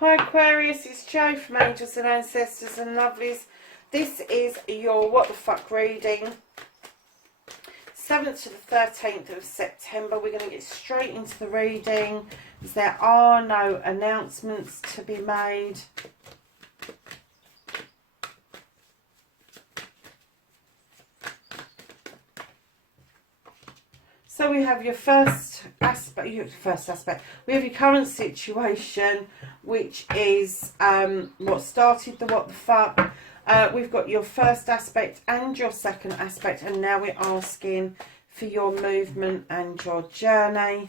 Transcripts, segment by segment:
Hi Aquarius, it's Jo from Angels and Ancestors and Lovelies. This is your What the Fuck reading. 7th to the 13th of September. We're going to get straight into the reading as there are no announcements to be made. So we have your first aspect. We have your current situation, which is what started the what the fuck. We've got your first aspect and your second aspect, and now we're asking for your movement and your journey.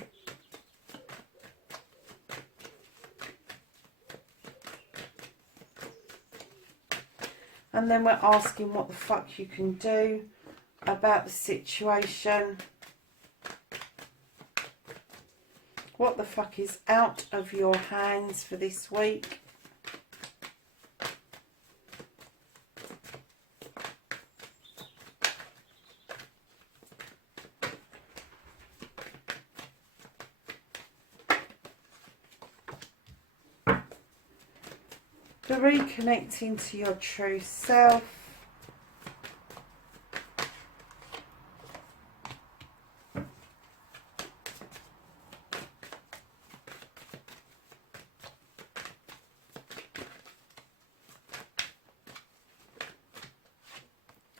And then we're asking what the fuck you can do about the situation. What the fuck is out of your hands for this week? The reconnecting to your true self.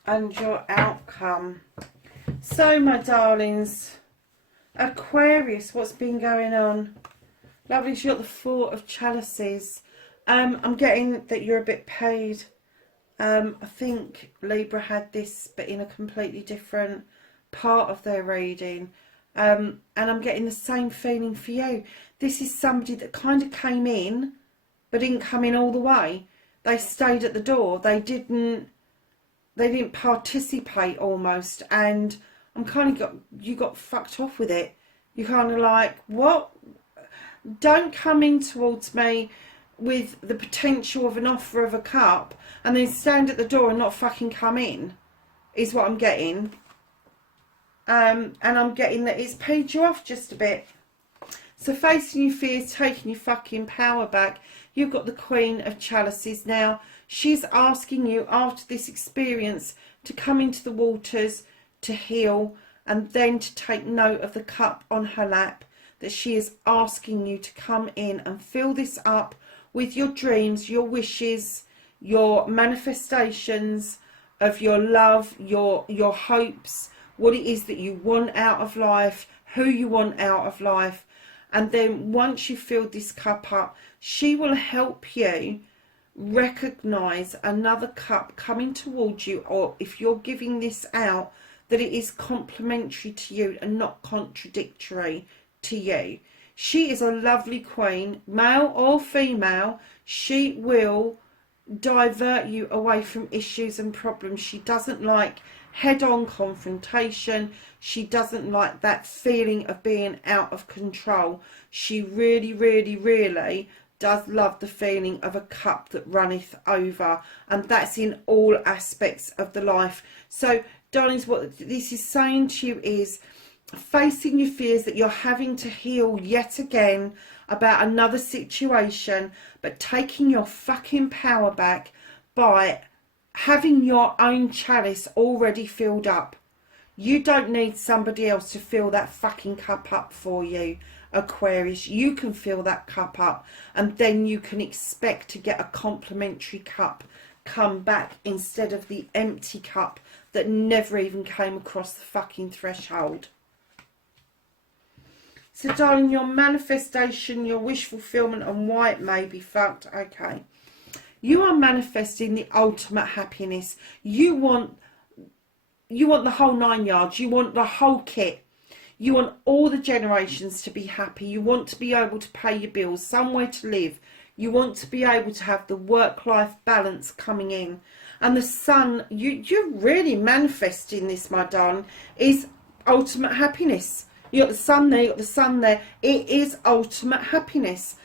And your outcome. So my darlings, Aquarius, what's been going on? Lovely, you've got the Four of Chalices. I'm getting that you're a bit paid. I think Libra had this, but in a completely different part of their reading. And I'm getting the same feeling for you. This is somebody that kind of came in, but didn't come in all the way. They stayed at the door. They didn't participate almost, and I'm kind of you got fucked off with it. You kind of like, what? Don't come in towards me with the potential of an offer of a cup and then stand at the door and not fucking come in, is what I'm getting. And I'm getting that it's paid you off just a bit. So facing your fears, taking your fucking power back. You've got the Queen of Chalices now. She's asking you after this experience to come into the waters, to heal, and then to take note of the cup on her lap. That she is asking you to come in and fill this up with your dreams, your wishes, your manifestations of your love, your hopes, what it is that you want out of life, who you want out of life. And then once you fill this cup up, she will help you recognize another cup coming towards you, or if you're giving this out, that it is complementary to you and not contradictory to you. She is a lovely queen, male or female. She will divert you away from issues and problems. She doesn't like head-on confrontation. She doesn't like that feeling of being out of control. She really, really, really does love the feeling of a cup that runneth over, and that's in all aspects of the life. So darlings, what this is saying to you is facing your fears that you're having to heal yet again about another situation, but taking your fucking power back by having your own chalice already filled up. You don't need somebody else to fill that fucking cup up for you, Aquarius. You can fill that cup up, and then you can expect to get a complimentary cup come back instead of the empty cup that never even came across the fucking threshold. So darling, your manifestation, your wish fulfillment, and why it may be fucked. Okay, you are manifesting the ultimate happiness. You want the whole 9 yards. You want the whole kit. You want all the generations to be happy. You want to be able to pay your bills, somewhere to live. You want to be able to have the work-life balance coming in. And the sun, you're really manifesting this, my darling, is ultimate happiness. You got the sun there, you got the sun there. It is ultimate happiness.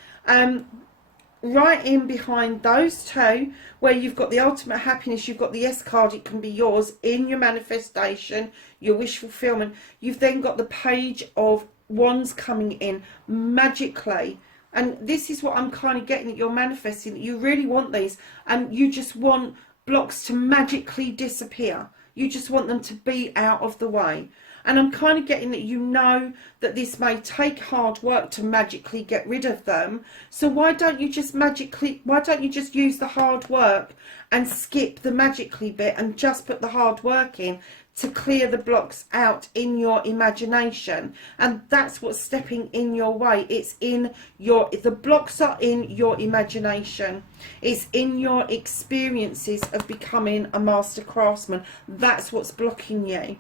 Right in behind those two, where you've got the ultimate happiness, you've got the S card, it can be yours in your manifestation, your wish fulfillment. You've then got the Page of Wands coming in magically. And this is what I'm kind of getting, that you're manifesting, that you really want these, and you just want blocks to magically disappear. You just want them to be out of the way. And I'm kind of getting that you know that this may take hard work to magically get rid of them. So why don't you just use the hard work and skip the magically bit and just put the hard work in to clear the blocks out in your imagination? And that's what's stepping in your way. The blocks are in your imagination. It's in your experiences of becoming a master craftsman. That's what's blocking you.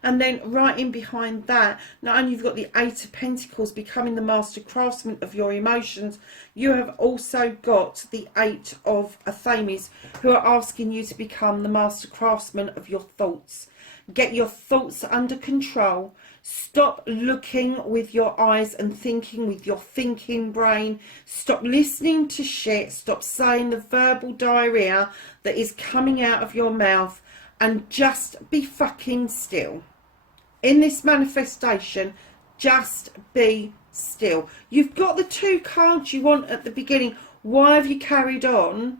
And then right in behind that, not only you've got the Eight of Pentacles, becoming the master craftsman of your emotions, you have also got the Eight of Athames, who are asking you to become the master craftsman of your thoughts. Get your thoughts under control. Stop looking with your eyes and thinking with your thinking brain. Stop listening to shit. Stop saying the verbal diarrhea that is coming out of your mouth. And just be fucking still. In this manifestation, just be still. You've got the two cards you want at the beginning. Why have you carried on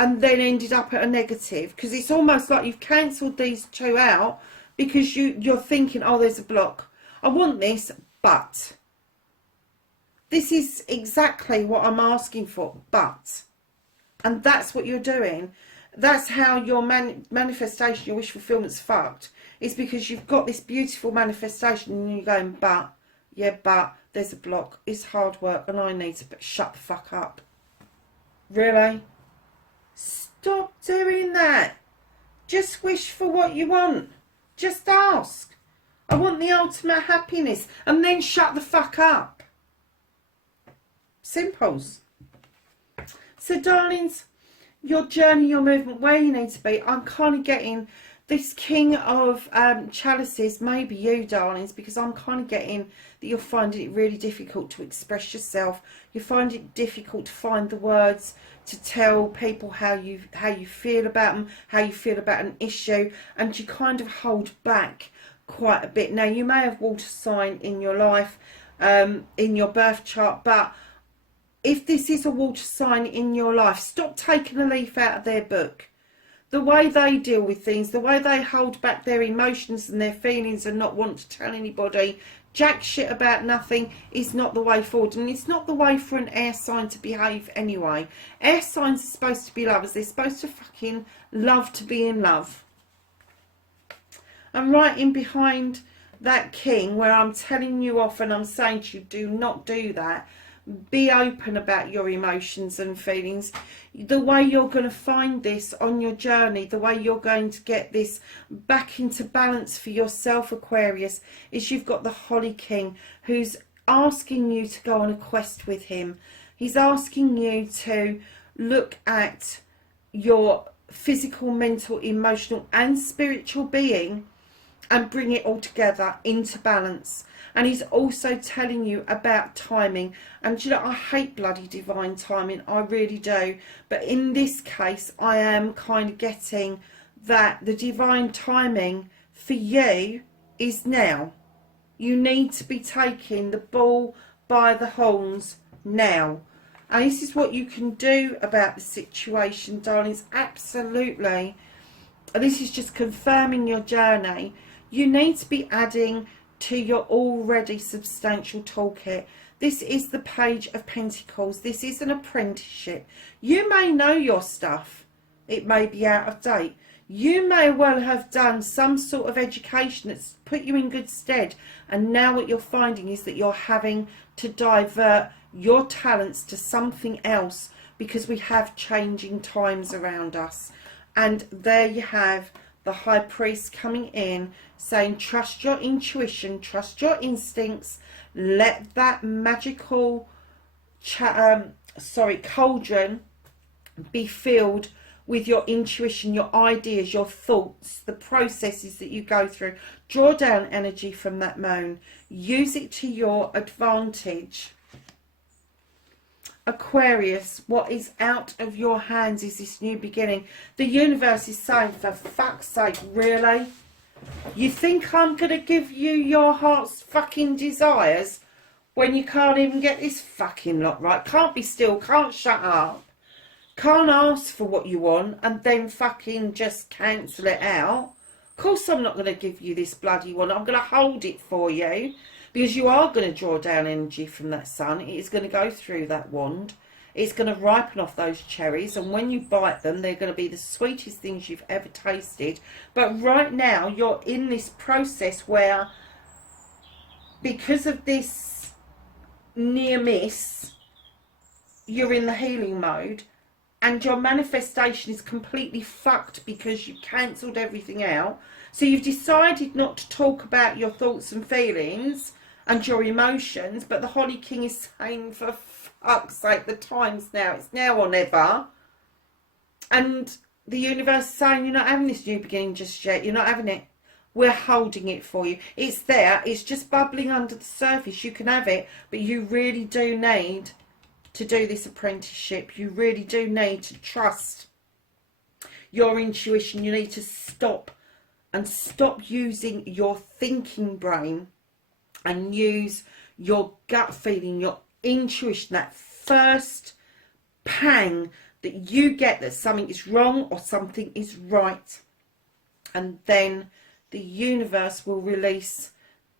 and then ended up at a negative? Because it's almost like you've cancelled these two out because you're thinking, oh, there's a block. I want this, but. This is exactly what I'm asking for, but. And that's what you're doing. That's how your manifestation, your wish fulfillment's fucked. It's because you've got this beautiful manifestation and you're going, but, yeah, but, there's a block. It's hard work and I need to shut the fuck up. Really? Stop doing that. Just wish for what you want. Just ask. I want the ultimate happiness. And then shut the fuck up. Simples. So, darlings, your journey, your movement, where you need to be, I'm kind of getting this King of Chalices, maybe you, darlings, because I'm kind of getting that you're finding it really difficult to express yourself. You find it difficult to find the words to tell people how you feel about them, how you feel about an issue, and you kind of hold back quite a bit. Now, you may have water sign in your life, in your birth chart, but if this is a water sign in your life, stop taking a leaf out of their book. The way they deal with things, the way they hold back their emotions and their feelings and not want to tell anybody jack shit about nothing is not the way forward. And it's not the way for an air sign to behave anyway. Air signs are supposed to be lovers. They're supposed to fucking love to be in love. And right in behind that King, where I'm telling you off and I'm saying to you, do not do that. Be open about your emotions and feelings. The way you're going to find this on your journey, the way you're going to get this back into balance for yourself, Aquarius, is you've got the Holly King, who's asking you to go on a quest with him. He's asking you to look at your physical, mental, emotional and spiritual being and bring it all together into balance. And he's also telling you about timing. And you know, I hate bloody divine timing. I really do. But in this case, I am kind of getting that the divine timing for you is now. You need to be taking the bull by the horns now. And this is what you can do about the situation, darlings. Absolutely. And this is just confirming your journey. You need to be adding to your already substantial toolkit. This is the Page of Pentacles. This is an apprenticeship. You may know your stuff. It may be out of date. You may well have done some sort of education that's put you in good stead. And now what you're finding is that you're having to divert your talents to something else because we have changing times around us. And there you have the High Priest coming in saying, trust your intuition, trust your instincts, let that magical cauldron be filled with your intuition, your ideas, your thoughts, the processes that you go through. Draw down energy from that moon. Use it to your advantage. Aquarius, what is out of your hands is this new beginning. The universe is saying, for fuck's sake, really? You think I'm going to give you your heart's fucking desires? when you can't even get this fucking lot right. Can't be still, can't shut up, can't ask for what you want and then fucking just cancel it out. Of course I'm not going to give you this bloody one. I'm going to hold it for you because you are going to draw down energy from that sun. It is going to go through that wand. It's going to ripen off those cherries, and when you bite them, they're going to be the sweetest things you've ever tasted. But right now, you're in this process where, because of this near miss, you're in the healing mode, and your manifestation is completely fucked because you cancelled everything out. So you've decided not to talk about your thoughts and feelings and your emotions, but the Holly King is saying, for fuck's sake, the time's now. It's now or never. And the universe is saying, you're not having this new beginning just yet. You're not having it. We're holding it for you. It's there. It's just bubbling under the surface. You can have it, but you really do need to do this apprenticeship. You really do need to trust your intuition. You need to stop using your thinking brain and use your gut feeling, your intuition, that first pang that you get that something is wrong or something is right. And then the universe will release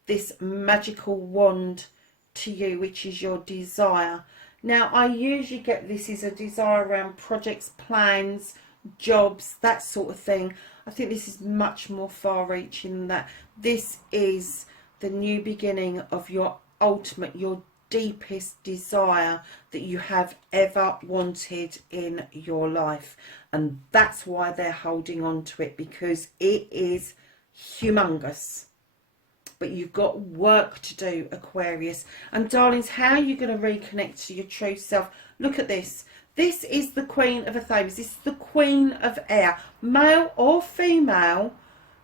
this magical wand to you, which is your desire. Now, I usually get this is a desire around projects, plans, jobs, that sort of thing. I think this is much more far-reaching than that. This is the new beginning of your ultimate, your deepest desire that you have ever wanted in your life. And that's why they're holding on to it, because it is humongous. But you've got work to do, Aquarius. And darlings, how are you going to reconnect to your true self? Look at this. This is the Queen of Aquarius. This is the Queen of Air. Male or female,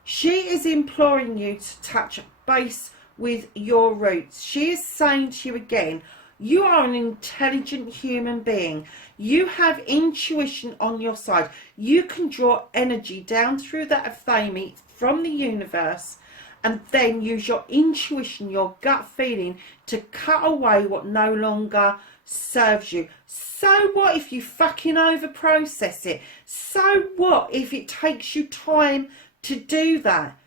she is imploring you to touch base with your roots. She is saying to you again, you are an intelligent human being. You have intuition on your side. You can draw energy down through that Athame from the universe, and then use your intuition, your gut feeling, to cut away what no longer serves you. So what if you fucking over process it? So what if it takes you time to do that?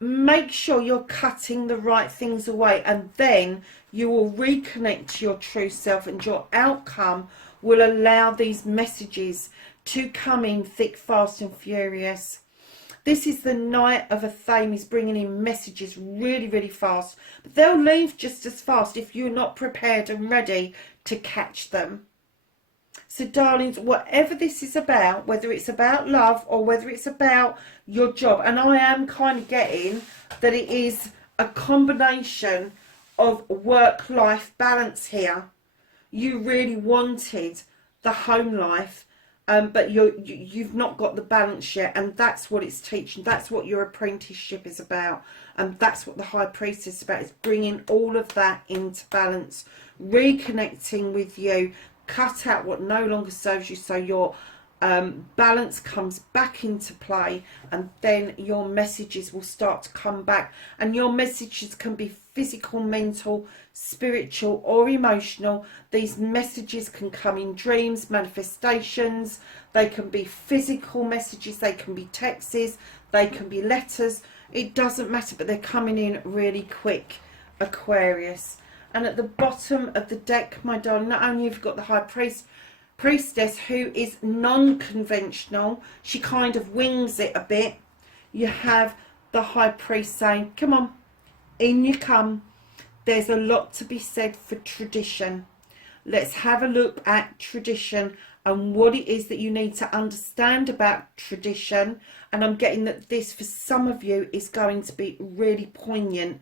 Make sure you're cutting the right things away, and then you will reconnect to your true self, and your outcome will allow these messages to come in thick, fast and furious. This is the Knight of Athame, bringing in messages really, really fast. But they'll leave just as fast if you're not prepared and ready to catch them. So, darlings, whatever this is about, whether it's about love or whether it's about your job, and I am kind of getting that it is a combination of work-life balance here. You really wanted the home life, but you've not got the balance yet, and that's what it's teaching. That's what your apprenticeship is about, and that's what the High Priestess is about, is bringing all of that into balance, reconnecting with you, cut out what no longer serves you, so your balance comes back into play, and then your messages will start to come back. And your messages can be physical, mental, spiritual or emotional. These messages can come in dreams, manifestations, they can be physical messages, they can be texts, they can be letters, it doesn't matter, but they're coming in really quick, Aquarius. And at the bottom of the deck, my darling, not only have you got the High Priestess, who is non-conventional, she kind of wings it a bit. You have the High Priest saying, come on, in you come. There's a lot to be said for tradition. Let's have a look at tradition and what it is that you need to understand about tradition. And I'm getting that this, for some of you, is going to be really poignant,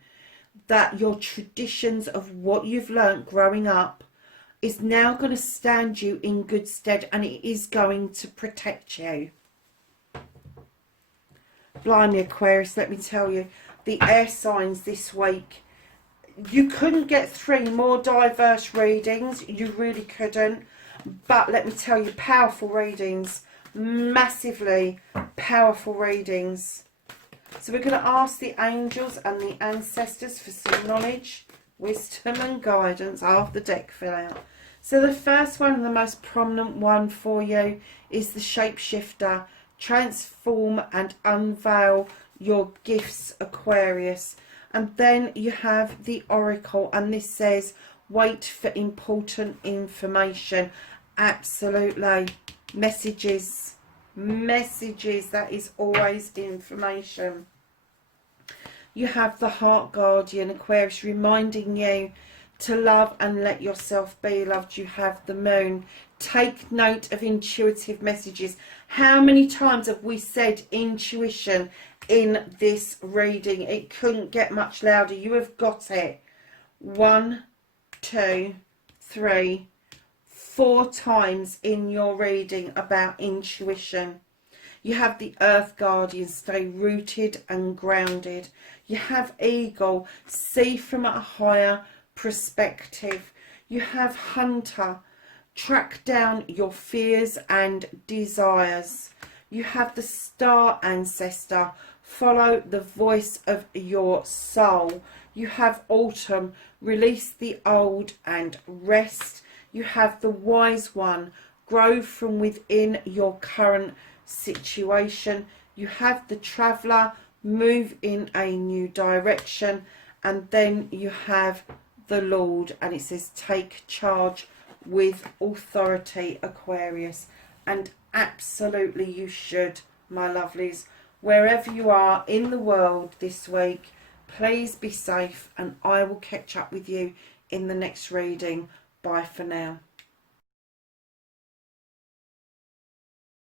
that your traditions of what you've learnt growing up is now going to stand you in good stead, and it is going to protect you. Blimey, Aquarius, let me tell you, the air signs this week, you couldn't get 3 more diverse readings. You really couldn't. But let me tell you, powerful readings, massively powerful readings. So we're going to ask the angels and the ancestors for some knowledge wisdom and guidance, half the deck fill out. So the first one, and the most prominent one for you, is the shapeshifter. Transform and unveil your gifts, Aquarius. And then you have the oracle, and this says wait for important information. Absolutely. Messages, that is always information. You have the heart guardian, Aquarius, reminding you to love and let yourself be loved. You have the moon. Take note of intuitive messages. How many times have we said intuition in this reading? It couldn't get much louder. You have got it 1, 2, 3, 4 times in your reading about intuition. You have the earth guardian, stay rooted and grounded. You have eagle, see from a higher perspective. You have hunter, track down your fears and desires. You have the star ancestor, follow the voice of your soul. You have autumn, release the old and rest. You have the wise one, grow from within your current situation. You have the traveller, move in a new direction. And then you have the Lord, and it says take charge with authority, Aquarius. And absolutely you should, my lovelies. Wherever you are in the world this week, please be safe, and I will catch up with you in the next reading. Bye for now.